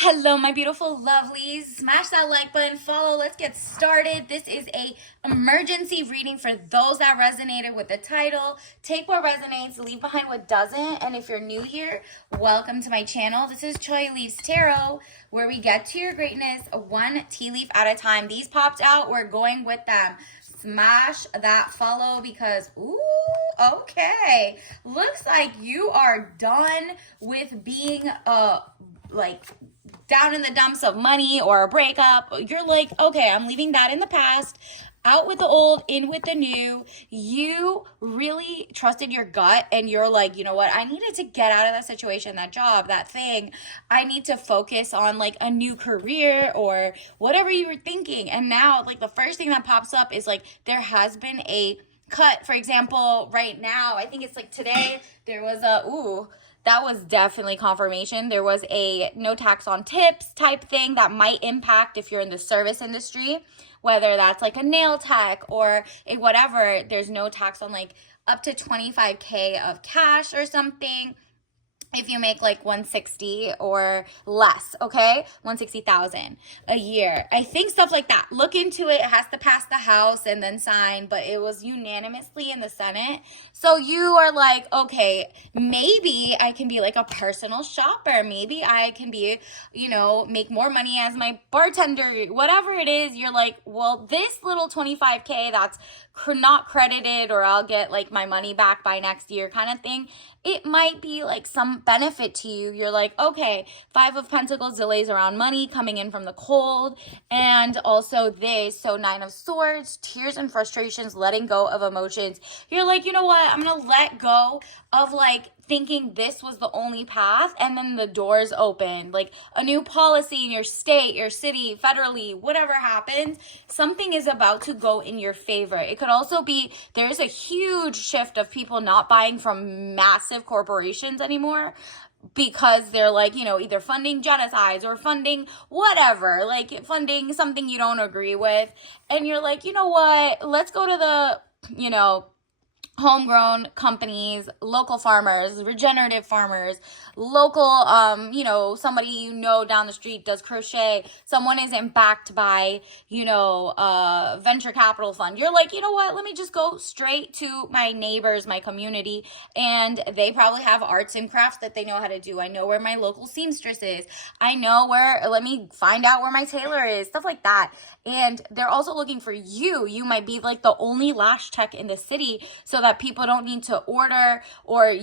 Hello, my beautiful lovelies. Smash that like button, follow. Let's get started. This is a emergency reading for those that resonated with the title. Take what resonates, leave behind what doesn't. And if you're new here, welcome to my channel. This is Choi Leaves Tarot, where we get to your greatness one tea leaf at a time. These popped out. We're going with them. Smash that follow because, ooh, okay. Looks like you are done with being like down in the dumps of money or a breakup. You're like, okay, I'm leaving that in the past. Out with the old, in with the new. You really trusted your gut and you're like, you know what? I needed to get out of that situation, that job, that thing. I need to focus on like a new career or whatever you were thinking. And now, like, the first thing that pops up is like, there has been a cut. For example, right now, I think it's like today, there was that was definitely confirmation. There was a no tax on tips type thing that might impact if you're in the service industry, whether that's like a nail tech or a whatever. There's no tax on like up to 25K of cash or something if you make like 160 or less, okay? 160,000 a year. I think stuff like that. Look into it. It has to pass the House and then sign, but it was unanimously in the Senate. So you are like, okay, maybe I can be like a personal shopper. Maybe I can be, make more money as my bartender, whatever it is. You're like, well, this little 25K that's not credited or I'll get like my money back by next year kind of thing, it might be like some benefit to you. You're like, okay, Five of Pentacles, delays around money coming in from the cold, and also this, so Nine of Swords, tears and frustrations, letting go of emotions. You're like, you know what, I'm gonna let go of like thinking this was the only path, and then the doors open, like a new policy in your state, your city, federally, whatever happens, something is about to go in your favor. It could also be there's a huge shift of people not buying from massive corporations anymore because they're like, either funding genocides or funding whatever, like funding something you don't agree with, and you're like, you know what, let's go to the, homegrown companies, local farmers, regenerative farmers, local, somebody down the street does crochet, someone isn't backed by, venture capital fund. You're like, you know what, let me just go straight to my neighbors, my community, and they probably have arts and crafts that they know how to do. I know where my local seamstress is. I know let me find out where my tailor is, stuff like that. And they're also looking for you. You might be like the only lash tech in the city so that people don't need to order or,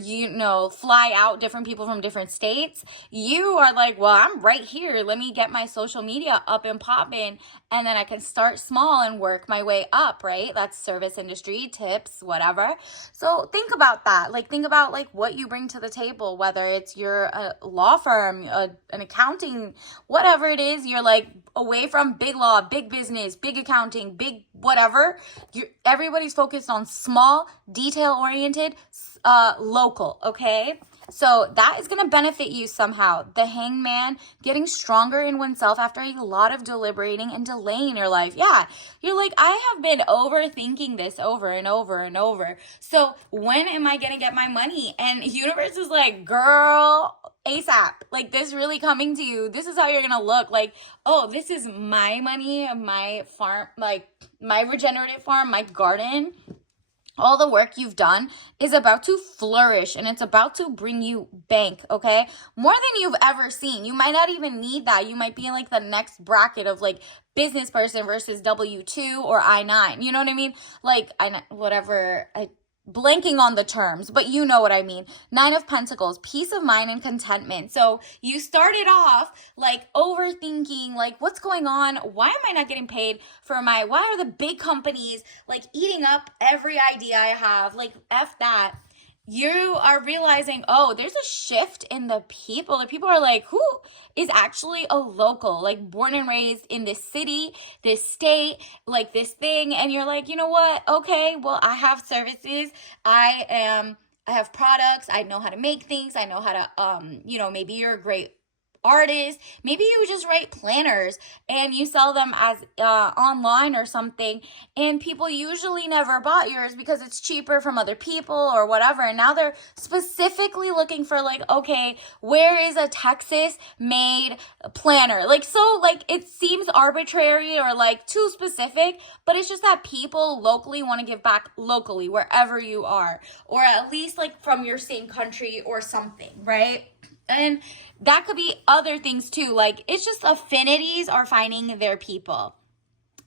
fly out different people from different states. You are like, well, I'm right here. Let me get my social media up and popping, and then I can start small and work my way up, right? That's service industry, tips, whatever. So think about that. Like, think about like what you bring to the table, whether it's your law firm, an accounting, whatever it is. You're like away from big law, big business, big accounting, big whatever. Everybody's focused on small, detail-oriented, local, okay? So that is going to benefit you somehow. The Hangman, getting stronger in oneself after a lot of deliberating and delaying in your life. Yeah, you're like, I have been overthinking this over and over and over. So when am I going to get my money? And universe is like, girl, ASAP. Like, this really coming to you. This is how you're going to look. Like, oh, this is my money, my farm, like my regenerative farm, my garden. All the work you've done is about to flourish and it's about to bring you bank, okay? More than you've ever seen. You might not even need that. You might be in like the next bracket of like business person versus W-2 or I-9. You know what I mean? Like, blanking on the terms, but you know what I mean. Nine of Pentacles, peace of mind and contentment. So you started off like overthinking, like, what's going on? Why am I not getting paid for why are the big companies like eating up every idea I have? Like, F that. You are realizing, oh, there's a shift in the people. The people are like, who is actually a local, like born and raised in this city, this state, like this thing. And you're like, you know what? Okay, well, I have services. I have products. I know how to make things. I know how to, maybe you're a great artist. Maybe you just write planners and you sell them as online or something, and people usually never bought yours because it's cheaper from other people or whatever, and now they're specifically looking for like, okay, where is a Texas made planner? Like, so like it seems arbitrary or like too specific, but it's just that people locally want to give back locally wherever you are, or at least like from your same country or something, right? And that could be other things too. Like, it's just affinities are finding their people.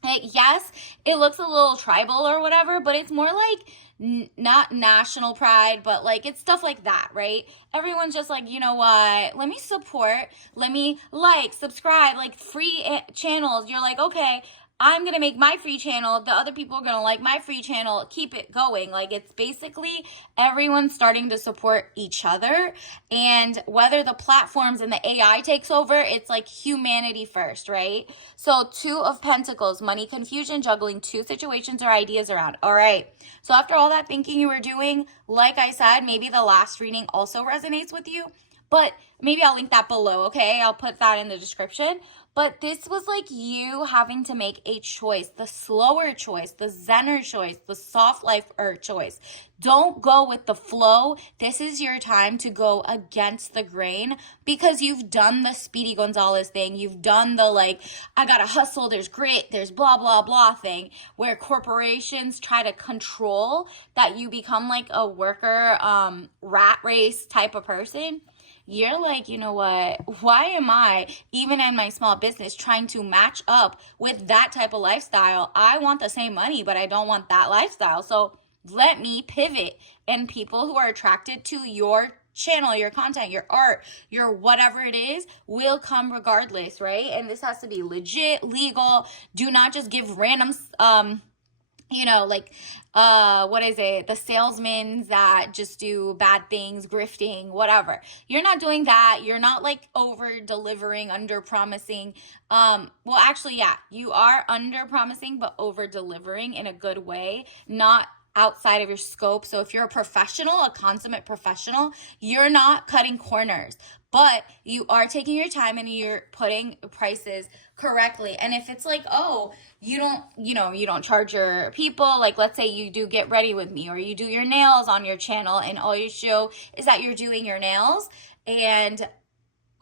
Yes, it looks a little tribal or whatever, but it's more like not national pride, but like it's stuff like that, right? Everyone's just like, you know what, let me support, let me like, subscribe, like free channels. You're like, okay, I'm going to make my free channel. The other people are going to like my free channel. Keep it going. Like, it's basically everyone starting to support each other. And whether the platforms and the AI takes over, it's like humanity first, right? So 2 of Pentacles, money confusion, juggling 2 situations or ideas around. All right. So after all that thinking you were doing, like I said, maybe the last reading also resonates with you. But maybe I'll link that below, okay? I'll put that in the description. But this was like you having to make a choice, the slower choice, the zenner choice, the soft lifer choice. Don't go with the flow. This is your time to go against the grain because you've done the Speedy Gonzalez thing. You've done the like, I gotta hustle, there's grit, there's blah, blah, blah thing where corporations try to control that you become like a worker, rat race type of person. You're like, you know what, why am I, even in my small business, trying to match up with that type of lifestyle? I want the same money, but I don't want that lifestyle. So let me pivot. And people who are attracted to your channel, your content, your art, your whatever it is, will come regardless, right? And this has to be legit, legal. Do not just give random like, what is it? The salesmen that just do bad things, grifting, whatever. You're not doing that. You're not like over delivering, under promising. Well, actually, yeah, you are under promising, but over delivering in a good way, not outside of your scope. So if you're a professional, a consummate professional, you're not cutting corners, but you are taking your time and you're putting prices correctly. And if it's like, oh, you don't charge your people, like let's say you do Get Ready With Me, or you do your nails on your channel and all you show is that you're doing your nails, and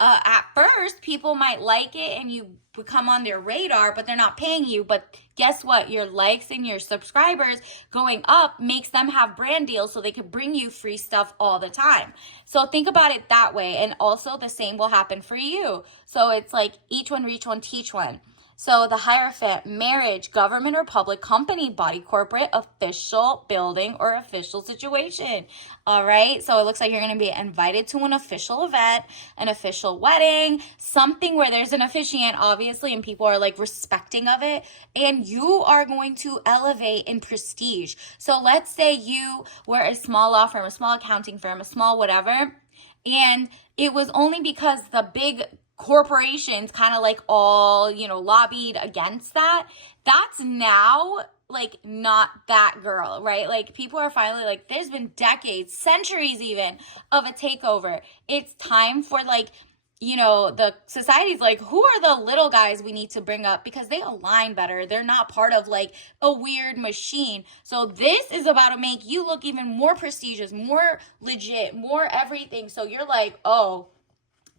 at first people might like it and you become on their radar, but they're not paying you. But guess what? Your likes and your subscribers going up makes them have brand deals so they can bring you free stuff all the time. So think about it that way. And also the same will happen for you. So it's like each one, reach one, teach one. So the Hierophant, marriage, government or public, company, body, corporate, official, building, or official situation. All right. So it looks like you're going to be invited to an official event, an official wedding, something where there's an officiant, obviously, and people are like respecting of it. And you are going to elevate in prestige. So let's say you were a small law firm, a small accounting firm, a small whatever, and it was only because the big corporations kind of like all, lobbied against that. That's now like not that girl, right? Like people are finally like, there's been decades, centuries even of a takeover. It's time for like, the society's like, who are the little guys we need to bring up because they align better. They're not part of like a weird machine. So this is about to make you look even more prestigious, more legit, more everything. So you're like, oh,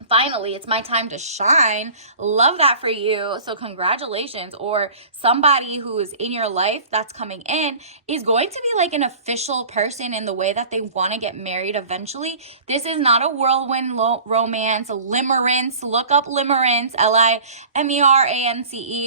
finally, it's my time to shine. Love that for you. So congratulations. Or somebody who is in your life that's coming in is going to be like an official person in the way that they want to get married eventually. This is not a whirlwind romance, limerence. Look up limerence, Limerance,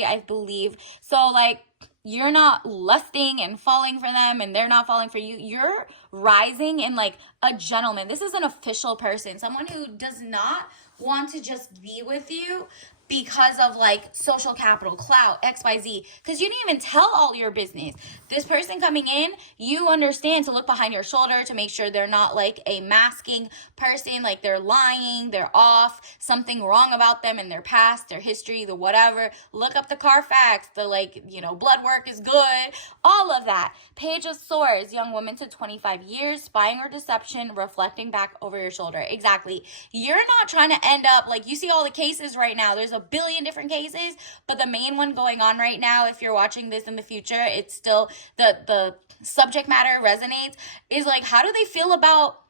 I believe. So like, you're not lusting and falling for them and they're not falling for you. You're rising in like a gentleman. This is an official person, someone who does not want to just be with you, because of like social capital, clout, XYZ, because you didn't even tell all your business. This person coming in, you understand to look behind your shoulder to make sure they're not like a masking person, like they're lying, they're off, something wrong about them in their past, their history, the whatever. Look up the Carfax, the like, blood work is good, all of that. Page of Swords, young woman to 25 years, spying or deception, reflecting back over your shoulder. Exactly. You're not trying to end up like, you see all the cases right now. There's a billion different cases, but the main one going on right now, if you're watching this in the future, it's still the subject matter resonates, is like, how do they feel about,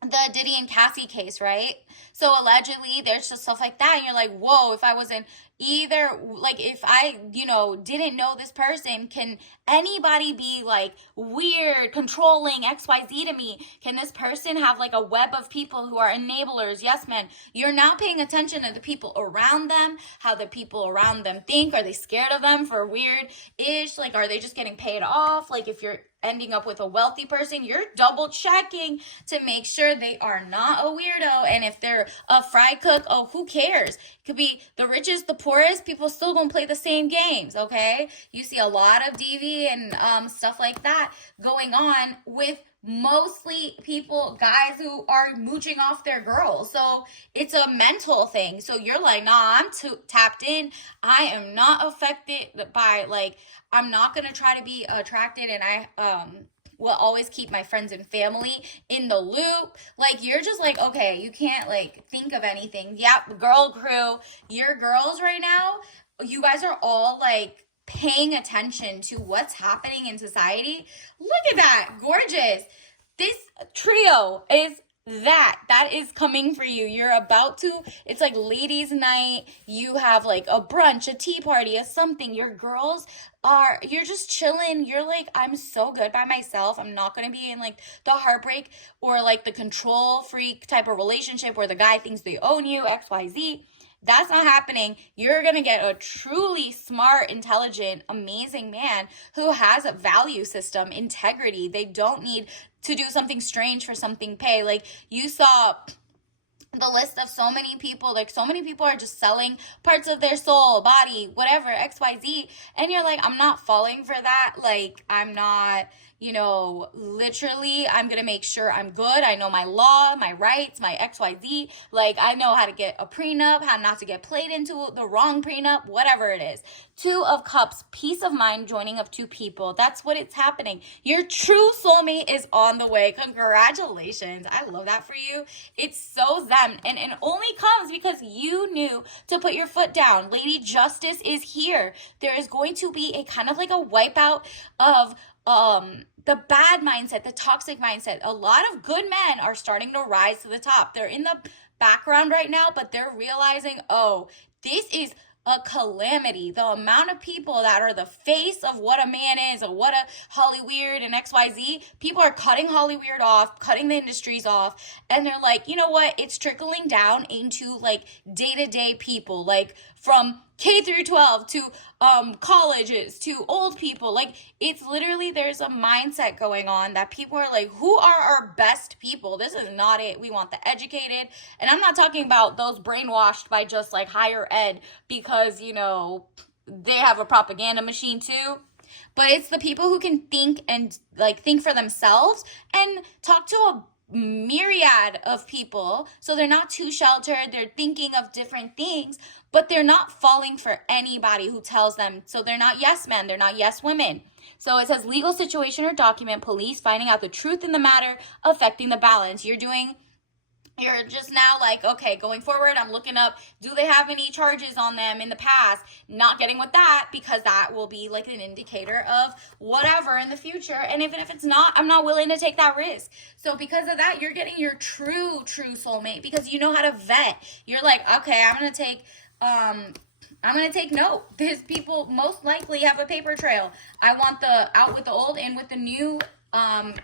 the Diddy and Cassie case, right? So allegedly there's just stuff like that, and you're like, whoa, if I wasn't either, like, if I, didn't know this person, can anybody be like weird, controlling, XYZ to me? Can this person have like a web of people who are enablers, yes men? You're not paying attention to the people around them, how the people around them think. Are they scared of them for weird-ish? Like, are they just getting paid off? Like, if you're ending up with a wealthy person, you're double checking to make sure they are not a weirdo. And if they're a fry cook, oh, who cares? It could be the richest, the poorest, people still gonna play the same games, okay? You see a lot of DV and stuff like that going on with mostly people, guys who are mooching off their girls. So it's a mental thing. So you're like, nah, I'm too tapped in. I am not affected by, like, I'm not going to try to be attracted, and I will always keep my friends and family in the loop. Like, you're just like, okay, you can't like think of anything. Yep, girl crew, your girls right now, you guys are all like paying attention to what's happening in society. Look at that, gorgeous. This trio is that is coming for you. You're about to, it's like ladies night. You have like a brunch, a tea party, a something. Your girls are, you're just chilling. You're like, I'm so good by myself. I'm not going to be in like the heartbreak or like the control freak type of relationship where the guy thinks they own you, XYZ. That's not happening. You're going to get a truly smart, intelligent, amazing man who has a value system, integrity. They don't need to do something strange for something pay. Like, you saw the list of so many people, like so many people are just selling parts of their soul, body, whatever, XYZ. And you're like, I'm not falling for that. Like, I'm not, literally, I'm going to make sure I'm good. I know my law, my rights, my XYZ. Like, I know how to get a prenup, how not to get played into the wrong prenup, whatever it is. Two of Cups, peace of mind, joining of two people. That's what it's happening. Your true soulmate is on the way. Congratulations. I love that for you. It's so zen. And it only comes because you knew to put your foot down. Lady Justice is here. There is going to be a kind of like a wipeout of the bad mindset, the toxic mindset. A lot of good men are starting to rise to the top. They're in the background right now, but they're realizing, oh, this is a calamity. The amount of people that are the face of what a man is or what a Holly Weird and XYZ, people are cutting Holly Weird off, cutting the industries off, and they're like, you know what? It's trickling down into like day-to-day people, like from K through 12 to colleges to old people. Like, it's literally, there's a mindset going on that people are like, who are our best people? This is not it. We want the educated. And I'm not talking about those brainwashed by just like higher ed because, they have a propaganda machine too. But it's the people who can think and like think for themselves and talk to a myriad of people. So they're not too sheltered. They're thinking of different things, but they're not falling for anybody who tells them. So they're not yes men. They're not yes women. So it says legal situation or document, police finding out the truth in the matter, affecting the balance. You're just now like, okay, going forward, I'm looking up, do they have any charges on them in the past? Not getting with that because that will be like an indicator of whatever in the future. And even if it's not, I'm not willing to take that risk. So because of that, you're getting your true soulmate because you know how to vet. You're like, okay, I'm going to take note. These people most likely have a paper trail. I want the out with the old, in with the new.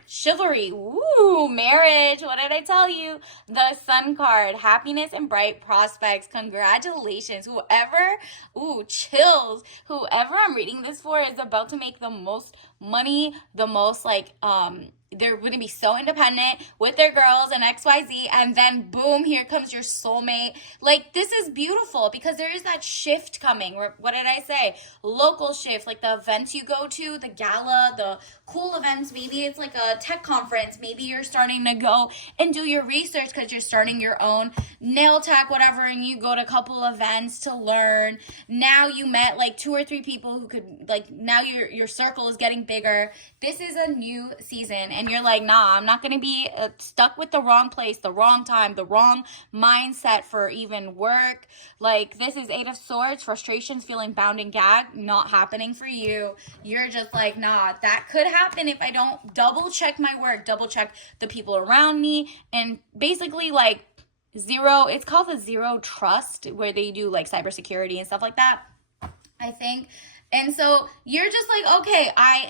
Chivalry. Ooh, marriage. What did I tell you? The Sun card. Happiness and bright prospects. Congratulations. Whoever, chills. Whoever I'm reading this for is about to make the most money, the most like they're going to be so independent with their girls and XYZ, and then boom, here comes your soulmate. Like, this is beautiful because there is that shift coming. What did I say? Local shift, like the events you go to, the gala, the cool events. Maybe it's like a tech conference. Maybe you're starting to go and do your research because you're starting your own nail tech, whatever, and you go to a couple events to learn. Now you met like 2 or 3 people who could, like, now your circle is getting bigger. This is a new season, and you're like, nah, I'm not going to be stuck with the wrong place, the wrong time, the wrong mindset for even work. Like, this is 8 of Swords, frustrations, feeling bound and gagged, not happening for you. You're just like, nah, that could happen if I don't double check my work, double check the people around me, and basically like it's called the zero trust, where they do like cybersecurity and stuff like that, I think. And so you're just like, okay, I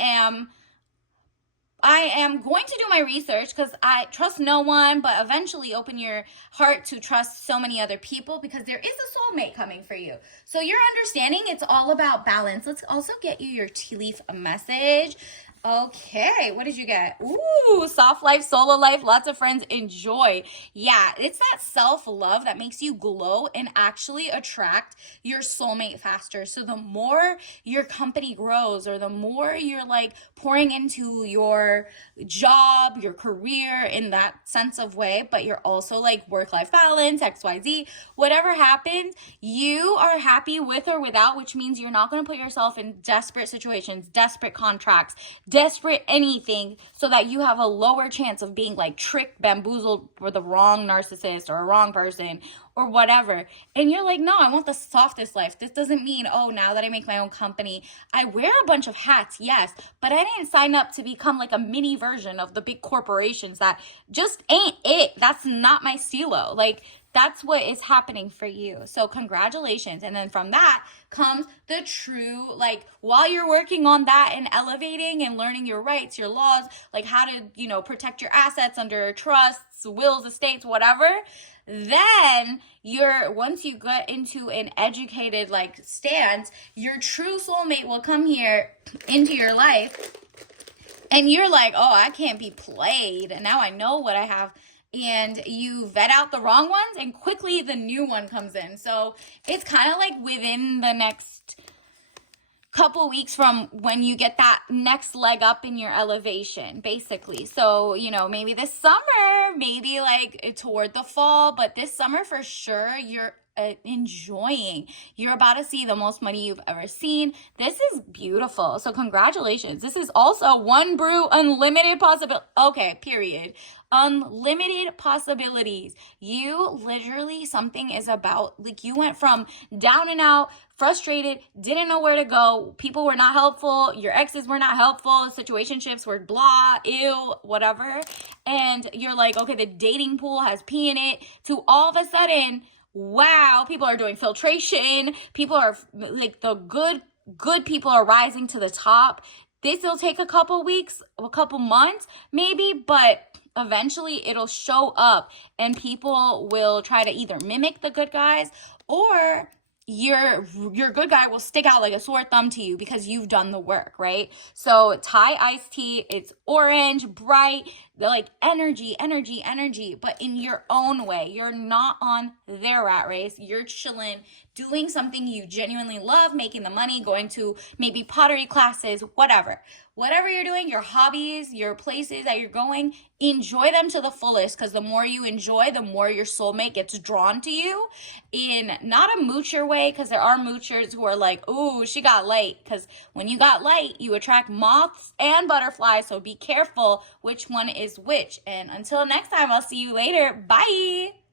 am going to do my research because I trust no one, but eventually open your heart to trust so many other people because there is a soulmate coming for you. So you're understanding it's all about balance. Let's also get you your tea leaf message. Okay, what did you get? Ooh, soft life, solo life, lots of friends, enjoy. Yeah, it's that self-love that makes you glow and actually attract your soulmate faster. So the more your company grows, or the more you're like pouring into your job, your career in that sense of way, but you're also like work-life balance, XYZ, whatever happens, you are happy with or without, which means you're not going to put yourself in desperate situations, desperate contracts, desperate anything, so that you have a lower chance of being like tricked, bamboozled for the wrong narcissist or a wrong person or whatever. And you're like, no, I want the softest life. This doesn't mean, oh, now that I make my own company, I wear a bunch of hats, yes, but I didn't sign up to become like a mini version of the big corporations. That just ain't it. That's not my stilo. Like, that's what is happening for you. So congratulations. And then from that comes the true, like, while you're working on that and elevating and learning your rights, your laws, like how to, protect your assets under trusts, wills, estates, whatever, then once you get into an educated like stance, your true soulmate will come here into your life, and you're like, oh, I can't be played, and now I know what I have. And you vet out the wrong ones, and quickly the new one comes in. So it's kind of like within the next couple weeks from when you get that next leg up in your elevation, basically. So, maybe this summer, maybe like toward the fall, but this summer for sure, you're enjoying. You're about to see the most money you've ever seen. This is beautiful. So congratulations. This is also One Brew unlimited possibility. Okay, period. Unlimited possibilities. You literally, something is about, like, you went from down and out, frustrated, didn't know where to go, people were not helpful, your exes were not helpful, situationships were blah, ew, whatever, and you're like, okay, the dating pool has pee in it, to all of a sudden, wow, people are doing filtration, people are, like, the good people are rising to the top. This will take a couple weeks, a couple months, maybe, but eventually it'll show up, and people will try to either mimic the good guys, or your good guy will stick out like a sore thumb to you because you've done the work, right? So Thai iced tea, it's orange, bright, like energy, but in your own way. You're not on their rat race. You're chilling, doing something you genuinely love, making the money, going to maybe pottery classes, whatever you're doing, your hobbies, your places that you're going, enjoy them to the fullest, because the more you enjoy, the more your soulmate gets drawn to you, in not a moocher way, because there are moochers who are like, ooh, she got light, because when you got light, you attract moths and butterflies, so be careful which one is which. And until next time, I'll see you later. Bye.